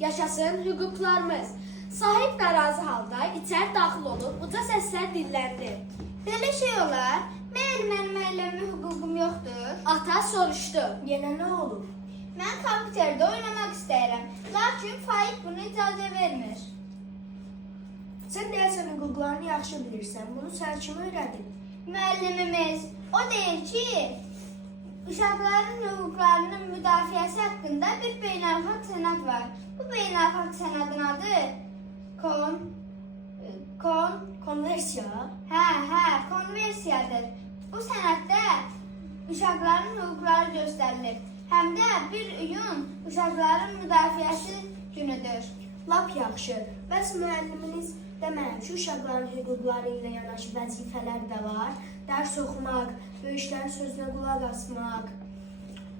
Yaşasın hüquqlarımız. Sahib narazı halda içəri daxil olub uca səslə dilləndi. Belə şey olar. Mənim əlləmə hüququm yoxdur. Ata soruşdu. Yenə nə olub? Mən kompüterdə oynamaq istəyirəm. Lakin Faik bunu icazə vermir. Sən deyəsən hüquqlarını yaxşı bilirsən. Bunu sən kim öyrədib? Müəllimimiz o deyir ki, uşaqların hüquqlarının müdafiəsi haqqında bir beynəlxalq sənəd var. Bu beynəlxalq sənədin adı Konversiya? konversiyadır. Bu sənəddə uşaqların hüquqları göstərilir. Həm də 1 iyun uşaqların müdafiəsi günüdür. Lap yaxşı. Bəs müəlliminiz deməli ki, uşaqların hüquqları ilə yanaşı vəzifələr də var. Dərs oxumaq, böyüklərin sözünə qulaq asmaq,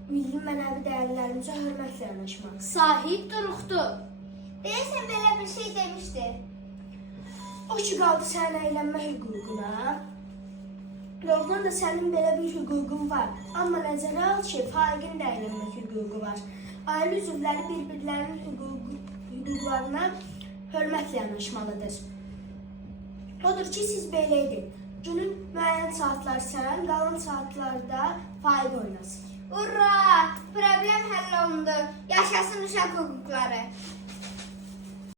milli mənəvi dəyərlərimizə hörmətlə yanaşmaq. Sahib duruxdu. Deyəsən belə bir şey demişdi. O ki qaldı sənin əylənmə hüququna. Doğrudan da sənin belə bir hüququn var. Amma nəzərə al ki, Faiqin də əylənmə hüququ var. Ailə üzvləri bir-birlərinin hüquqlarına hörmətlə yanaşmalıdır. Odur ki, siz belə edin. Günün müəyyən saatlar sən, qalan saatlarda Faiq oynasın. Ura! Problem həll olundu. Yaşasın uşaq hüquqları.